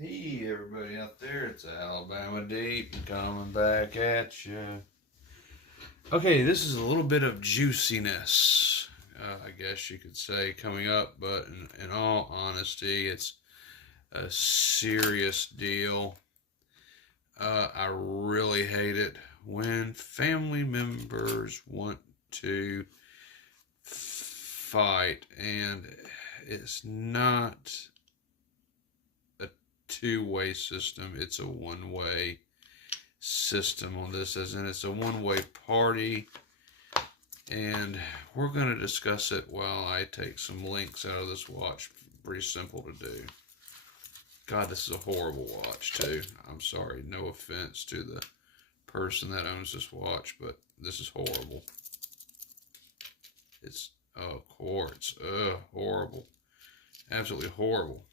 Hey everybody out there, it's Alabama Deep coming back at you. Okay, this is a little bit of juiciness, I guess you could say, coming up, but in all honesty, it's a serious deal. I really hate it when family members want to fight, and it's not a two-way system, it's a one-way system on this, as in it's a one-way party, and we're going to discuss it while I take some links out of this watch. Pretty simple to do. God, this is a horrible watch too. I'm sorry, no offense to the person that owns this watch, but this is horrible. It's quartz, horrible, absolutely horrible.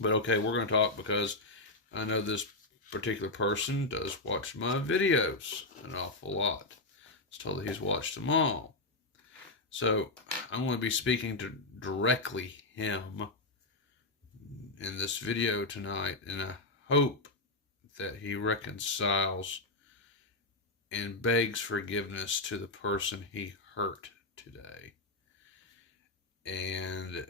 But okay, we're going to talk because I know this particular person does watch my videos an awful lot. I was told that he's watched them all. So I'm going to be speaking to directly him in this video tonight, and I hope that he reconciles and begs forgiveness to the person he hurt today. And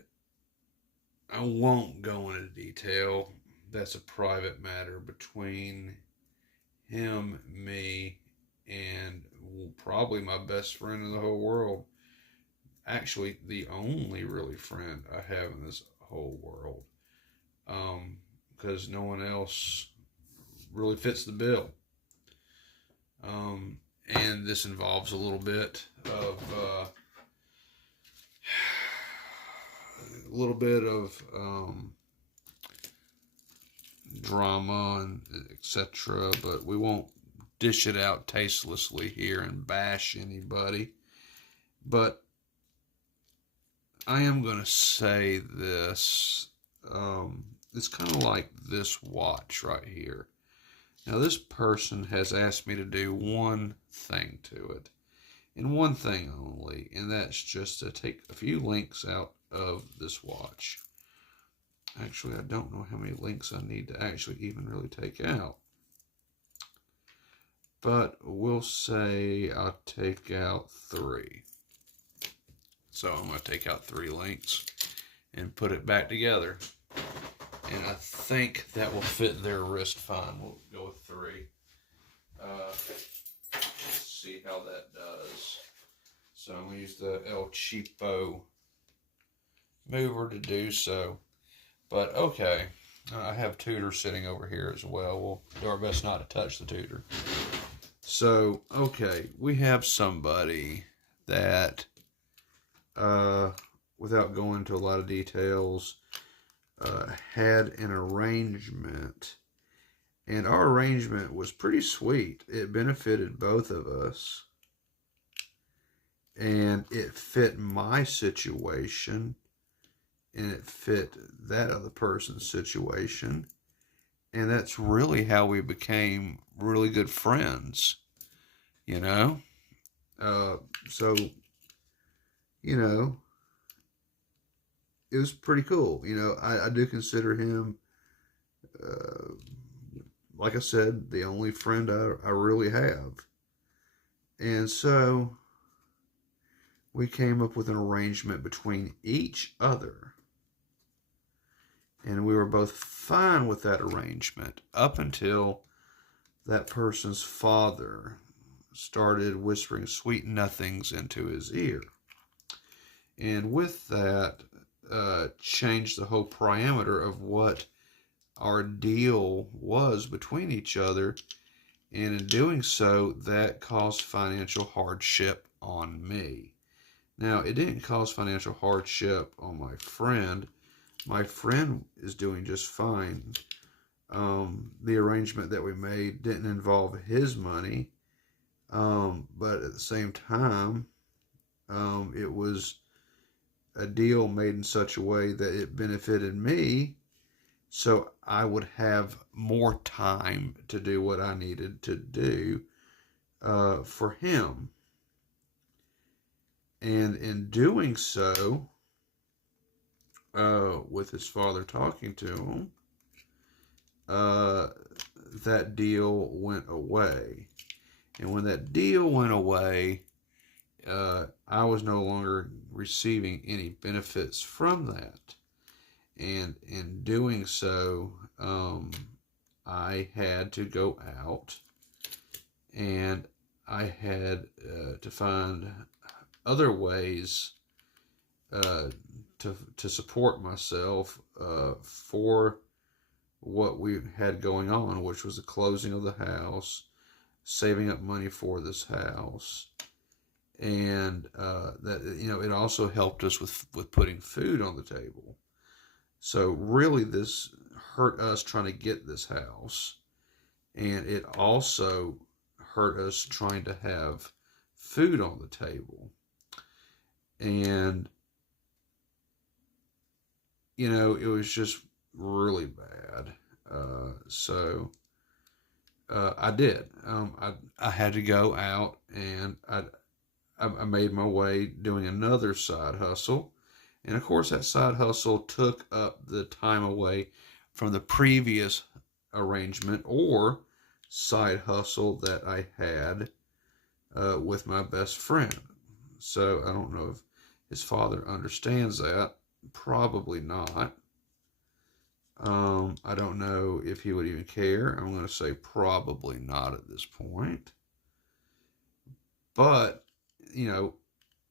I won't go into detail. That's a private matter between him, me, and probably my best friend in the whole world. Actually, the only really friend I have in this whole world. Because no one else really fits the bill. And this involves a little bit of drama and etc. But we won't dish it out tastelessly here and bash anybody. But I am going to say this. It's kind of like this watch right here. Now, this person has asked me to do one thing to it, and one thing only, and that's just to take a few links out of this watch. Actually, I don't know how many links I need to actually even really take out. But we'll say I'll take out 3. So I'm going to take out 3 links and put it back together. And I think that will fit their wrist fine. We'll go with 3. Let's see how that does. So I'm going to use the El Cheapo mover to do so. But okay, I have Tudor sitting over here as well. We'll do our best not to touch the Tudor. So, okay, we have somebody that, without going into a lot of details, had an arrangement, and our arrangement was pretty sweet. It benefited both of us, and it fit my situation, and it fit that other person's situation, and that's really how we became really good friends, you know? So, you know, it was pretty cool. You know, I do consider him, like I said, the only friend I really have. And so we came up with an arrangement between each other. And we were both fine with that arrangement up until that person's father started whispering sweet nothings into his ear. And with that, changed the whole parameter of what our deal was between each other. And in doing so, that caused financial hardship on me. Now, it didn't cause financial hardship on my friend. My friend is doing just fine. The arrangement that we made didn't involve his money. But at the same time, it was a deal made in such a way that it benefited me, so I would have more time to do what I needed to do for him. And in doing so, with his father talking to him, that deal went away. And when that deal went away, I was no longer receiving any benefits from that. And in doing so, I had to go out and I had to find other ways to support myself for what we had going on, which was the closing of the house, saving up money for this house, and that it also helped us with putting food on the table. So really, this hurt us trying to get this house, and it also hurt us trying to have food on the table. And it was just really bad. So I did. I had to go out, and I made my way doing another side hustle. And of course, that side hustle took up the time away from the previous arrangement or side hustle that I had with my best friend. So I don't know if his father understands that. Probably not. I don't know if he would even care. I'm going to say probably not at this point. But,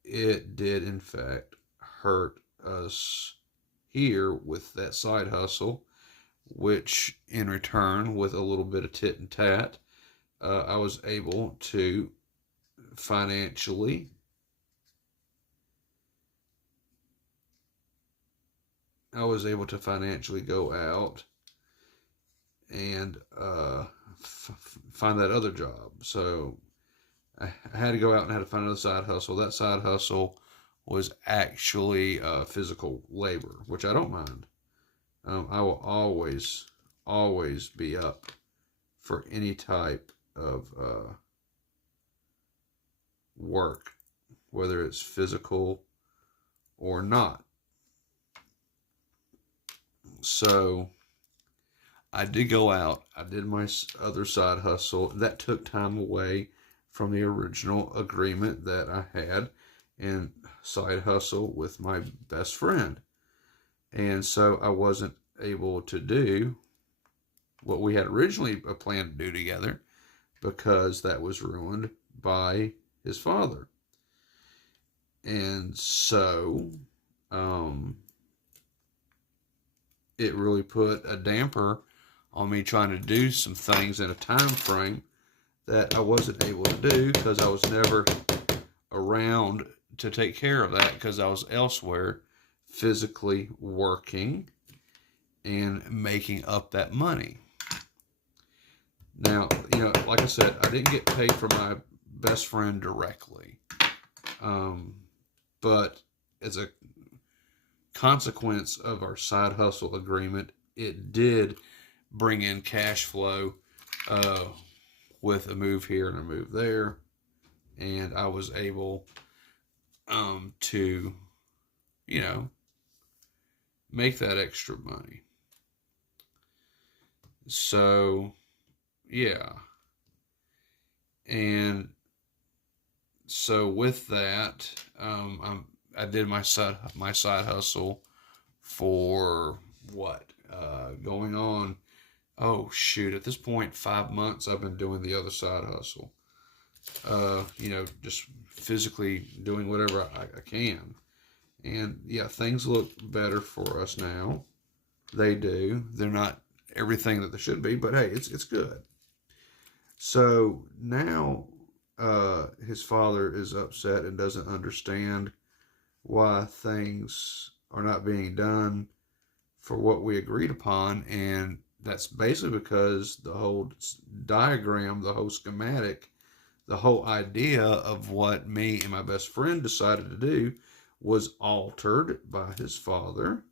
it did in fact hurt us here with that side hustle, which in return, with a little bit of tit and tat, I was able to financially go out and find that other job. So I had to go out and had to find another side hustle. That side hustle was actually physical labor, which I don't mind. I will always be up for any type of work, whether it's physical or not. So I did go out. I did my other side hustle. That took time away from the original agreement that I had and side hustle with my best friend. And so I wasn't able to do what we had originally planned to do together because that was ruined by his father. And so it really put a damper on me trying to do some things in a time frame that I wasn't able to do because I was never around to take care of that because I was elsewhere physically working and making up that money. Now, like I said, I didn't get paid for my best friend directly. But as a consequence of our side hustle agreement, it did bring in cash flow with a move here and a move there. And I was able to, make that extra money. So, yeah. And so with that, I did my side hustle for what? Going on, oh shoot, at this point, 5 months I've been doing the other side hustle. Just physically doing whatever I can. And yeah, things look better for us now. They do. They're not everything that they should be, but hey, it's good. So now his father is upset and doesn't understand why things are not being done for what we agreed upon. And that's basically because the whole diagram, the whole schematic, the whole idea of what me and my best friend decided to do was altered by his father,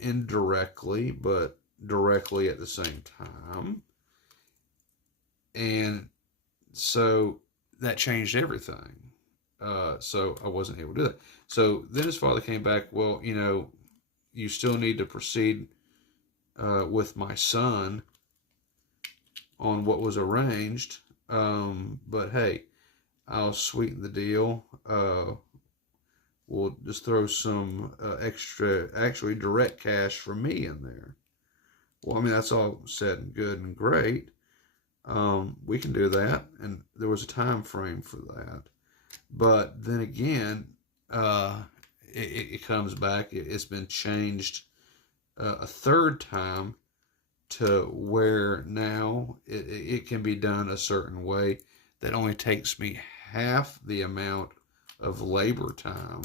indirectly, but directly at the same time. And so that changed everything. So I wasn't able to do that. So then his father came back, well, you still need to proceed with my son on what was arranged. But hey, I'll sweeten the deal. We'll just throw some extra, actually direct cash from me in there. Well, I mean, that's all said and good and great. We can do that. And there was a time frame for that. But then again, it comes back. It's been changed a third time to where now it can be done a certain way that only takes me half the amount of labor time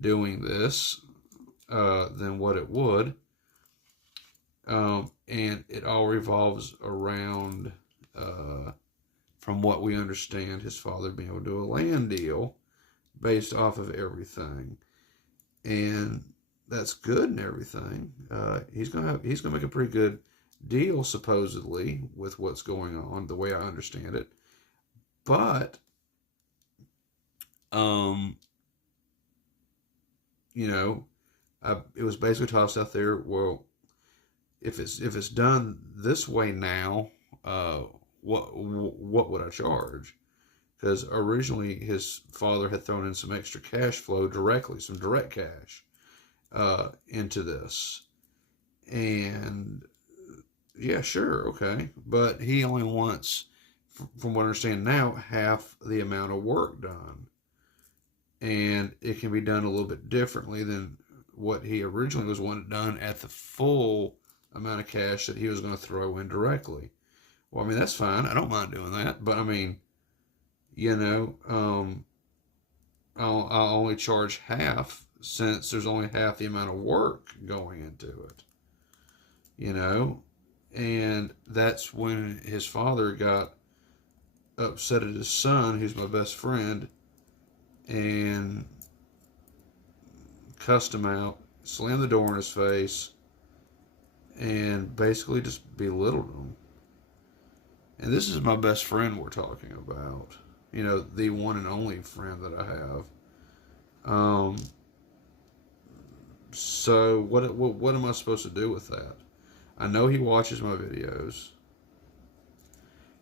doing this than what it would. And it all revolves around, from what we understand, his father being able to do a land deal based off of everything. And that's good and everything. He's gonna make a pretty good deal, supposedly, with what's going on, the way I understand it. But it was basically tossed out there. Well, if it's done this way now, what would I charge? Because originally his father had thrown in some extra cash flow directly, some direct cash, into this, and yeah, sure, okay, but he only wants, from what I understand now, half the amount of work done, and it can be done a little bit differently than what he originally was wanting done at the full amount of cash that he was going to throw in directly. Well, I mean, that's fine. I don't mind doing that, but I mean, I'll only charge half, since there's only half the amount of work going into it. And that's when his father got upset at his son, who's my best friend, and cussed him out, slammed the door in his face, and basically just belittled him. And this is my best friend we're talking about. The one and only friend that I have. So what am I supposed to do with that? I know he watches my videos,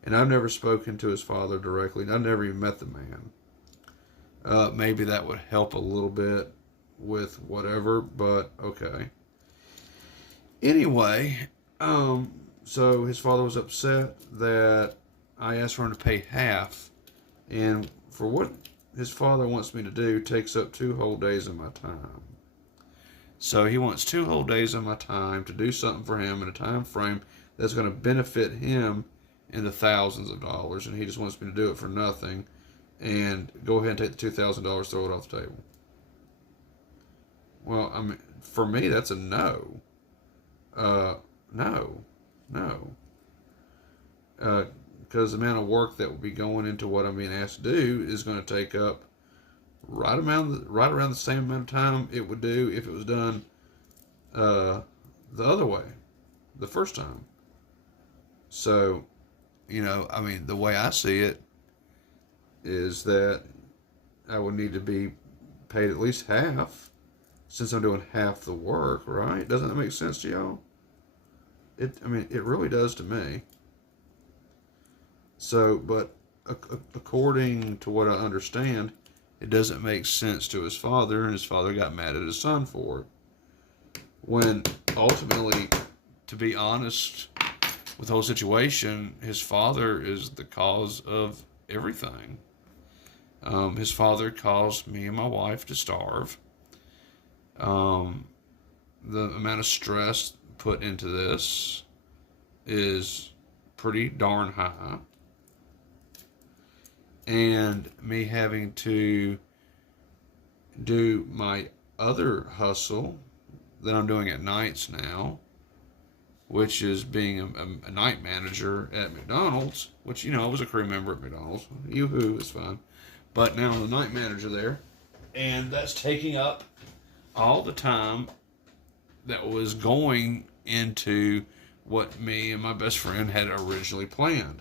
and I've never spoken to his father directly. I've never even met the man. Maybe that would help a little bit with whatever, but okay. Anyway, so his father was upset that I asked for him to pay half, and for what his father wants me to do takes up 2 whole days of my time. So he wants 2 whole days of my time to do something for him in a time frame that's going to benefit him in the thousands of dollars, and he just wants me to do it for nothing and go ahead and take the $2,000, throw it off the table. Well, I mean, for me, that's a no. No. Because the amount of work that will be going into what I'm being asked to do is going to take up right around the same amount of time it would do if it was done the other way, the first time. So, I mean, the way I see it is that I would need to be paid at least half, since I'm doing half the work, right? Doesn't that make sense to y'all? It really does to me. So, but according to what I understand, it doesn't make sense to his father, and his father got mad at his son for it. When ultimately, to be honest with the whole situation, his father is the cause of everything. His father caused me and my wife to starve. The amount of stress put into this is pretty darn high. And me having to do my other hustle that I'm doing at nights now, which is being a night manager at McDonald's, which, I was a crew member at McDonald's. Yoo-hoo, it's fine. But now I'm the night manager there. And that's taking up all the time that was going into what me and my best friend had originally planned.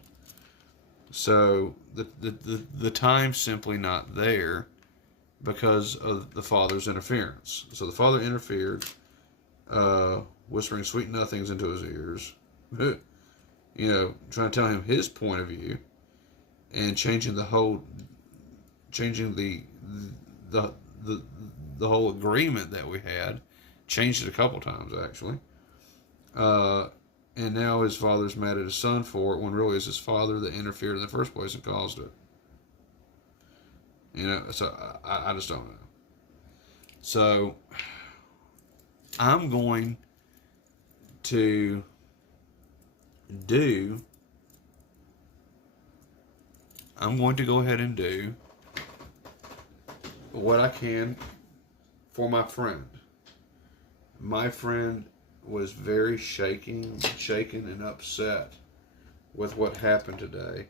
So the time's simply not there because of the father's interference. So the father interfered. whispering sweet nothings into his ears, trying to tell him his point of view, and changing the the whole agreement that we had. Changed it a couple times actually. And now his father's mad at his son for it, when really it's his father that interfered in the first place and caused it. So I just don't know. So I'm going to go ahead and do what I can for my friend. My friend was very shaken and upset with what happened today.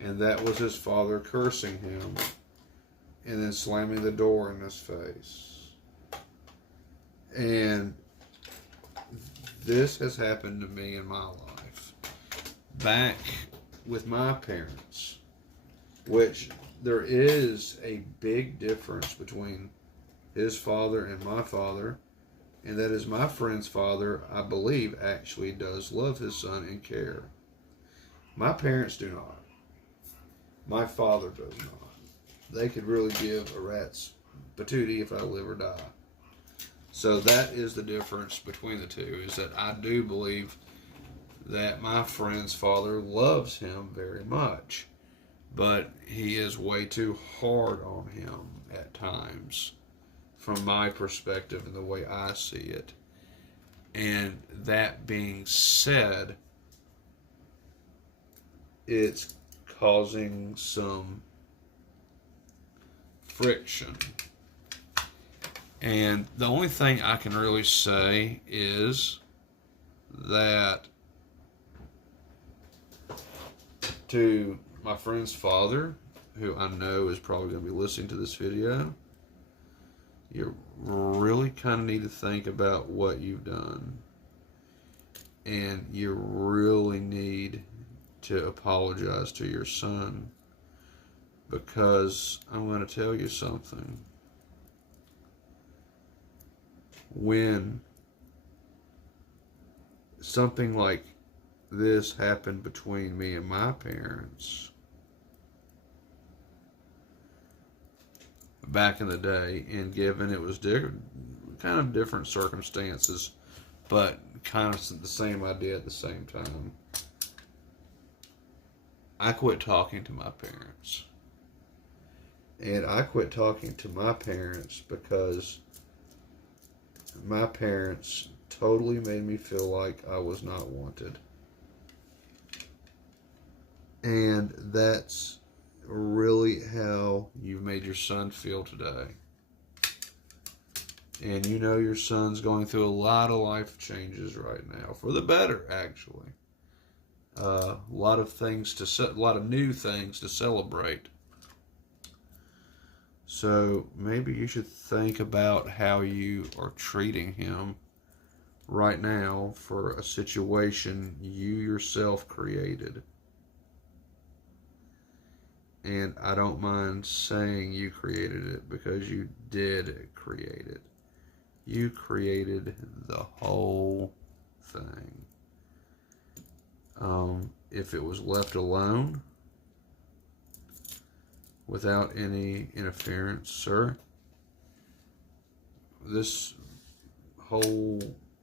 And that was his father cursing him and then slamming the door in his face. And this has happened to me in my life. Back with my parents, which there is a big difference between his father and my father, and that is my friend's father, I believe, actually does love his son and care. My parents do not. My father does not. They could really give a rat's patootie if I live or die. So that is the difference between the two, is that I do believe that my friend's father loves him very much, but he is way too hard on him at times, from my perspective and the way I see it. And that being said, it's causing some friction. And the only thing I can really say is that to my friend's father, who I know is probably going to be listening to this video, you really kind of need to think about what you've done. And you really need to apologize to your son, because I'm going to tell you something. When something like this happened between me and my parents back in the day, and given it was kind of different circumstances, but kind of the same idea at the same time, I quit talking to my parents. And I quit talking to my parents because my parents totally made me feel like I was not wanted. And that's really how you've made your son feel today. And you know your son's going through a lot of life changes right now, for the better, actually. A lot of new things to celebrate. So maybe you should think about how you are treating him right now for a situation you yourself created. And I don't mind saying you created it, because you did create it. You created the whole thing. If it was left alone, without any interference, sir, this whole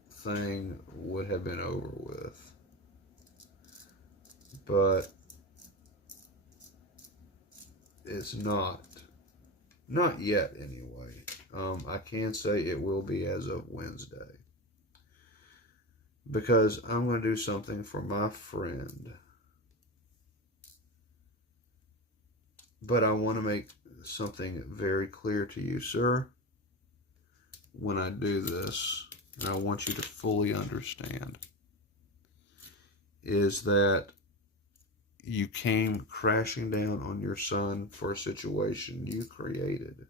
thing would have been over with. But it's not. Not yet, anyway. I can say it will be as of Wednesday. Because I'm going to do something for my friend. But I want to make something very clear to you, sir, when I do this, and I want you to fully understand, is that you came crashing down on your son for a situation you created.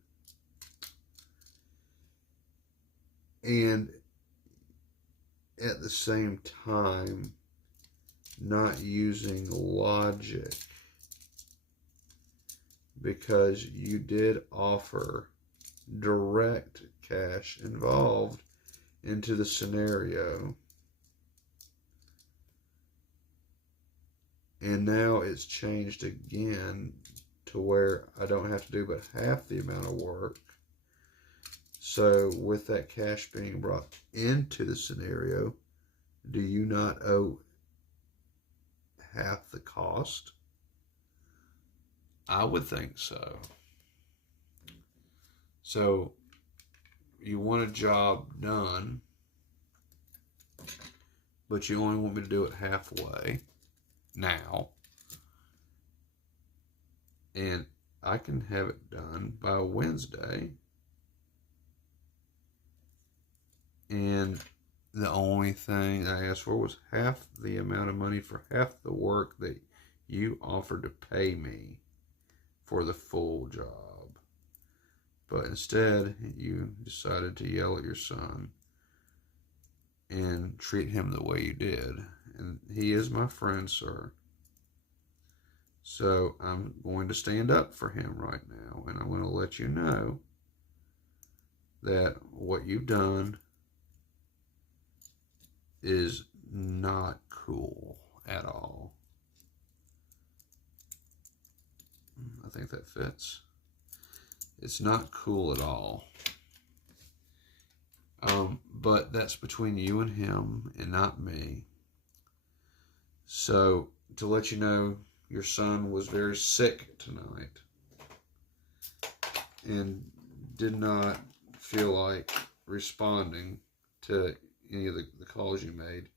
And at the same time, not using logic, because you did offer direct cash involved into the scenario. And now it's changed again to where I don't have to do but half the amount of work. So with that cash being brought into the scenario, do you not owe half the cost? I would think so. So you want a job done, but you only want me to do it halfway now. And I can have it done by Wednesday. And the only thing I asked for was half the amount of money for half the work that you offered to pay me for the full job. But instead, you decided to yell at your son and treat him the way you did. And he is my friend, sir. So I'm going to stand up for him right now. And I'm going to let you know that what you've done is not cool at all. I think that fits. It's not cool at all. But that's between you and him and not me. So to let you know, your son was very sick tonight and did not feel like responding to any of the calls you made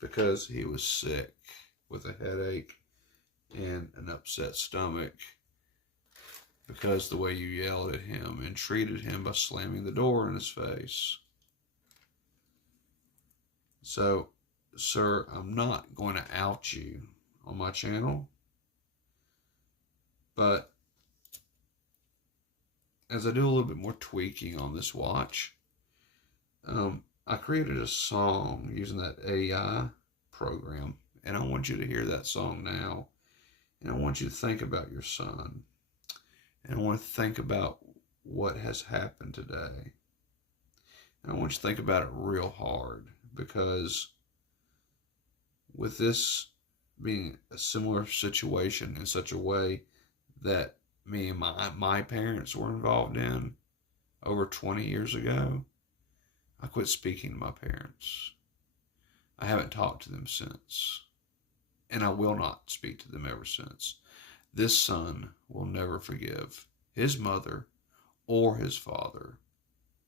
because he was sick with a headache and an upset stomach because the way you yelled at him and treated him by slamming the door in his face. So, sir, I'm not going to out you on my channel, but as I do a little bit more tweaking on this watch, I created a song using that AI program, and I want you to hear that song now, and I want you to think about your son, and I want to think about what has happened today, and I want you to think about it real hard, because with this being a similar situation in such a way that me and my parents were involved in over 20 years ago, I quit speaking to my parents. I haven't talked to them since, and I will not speak to them ever since. This son will never forgive his mother or his father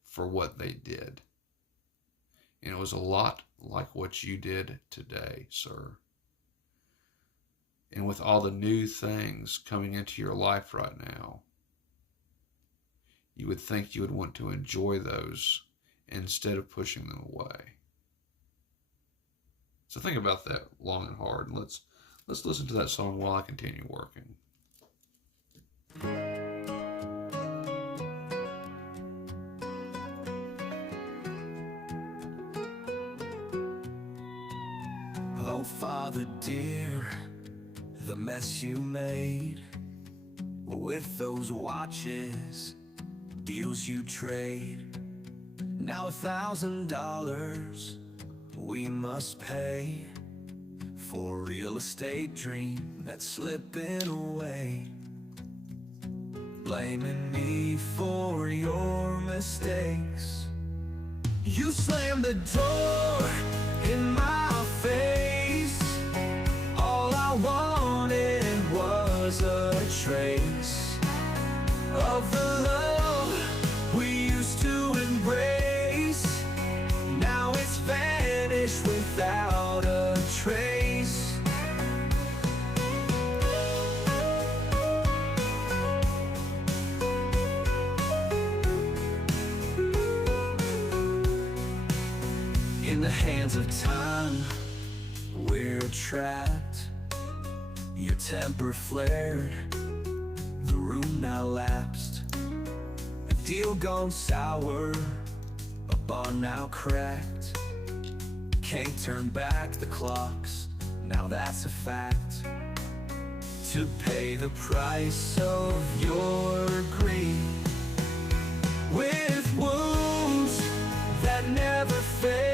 for what they did. And it was a lot like what you did today, sir. And with all the new things coming into your life right now, you would think you would want to enjoy those instead of pushing them away. So think about that long and hard, and let's listen to that song while I continue working. Oh, Father dear, the mess you made with those watches, deals you trade. Now $1,000 we must pay for a real estate dream that's slipping away. Blaming me for your mistakes. You slammed the door in my face. All I wanted was a trace of the love we used to embrace. Now it's vanished without a trace. In the hands of time, we're trapped. Your temper flared, the room now lapsed. A deal gone sour, a bond now cracked. Can't turn back the clocks, now that's a fact. To pay the price of your greed, with wounds that never fades.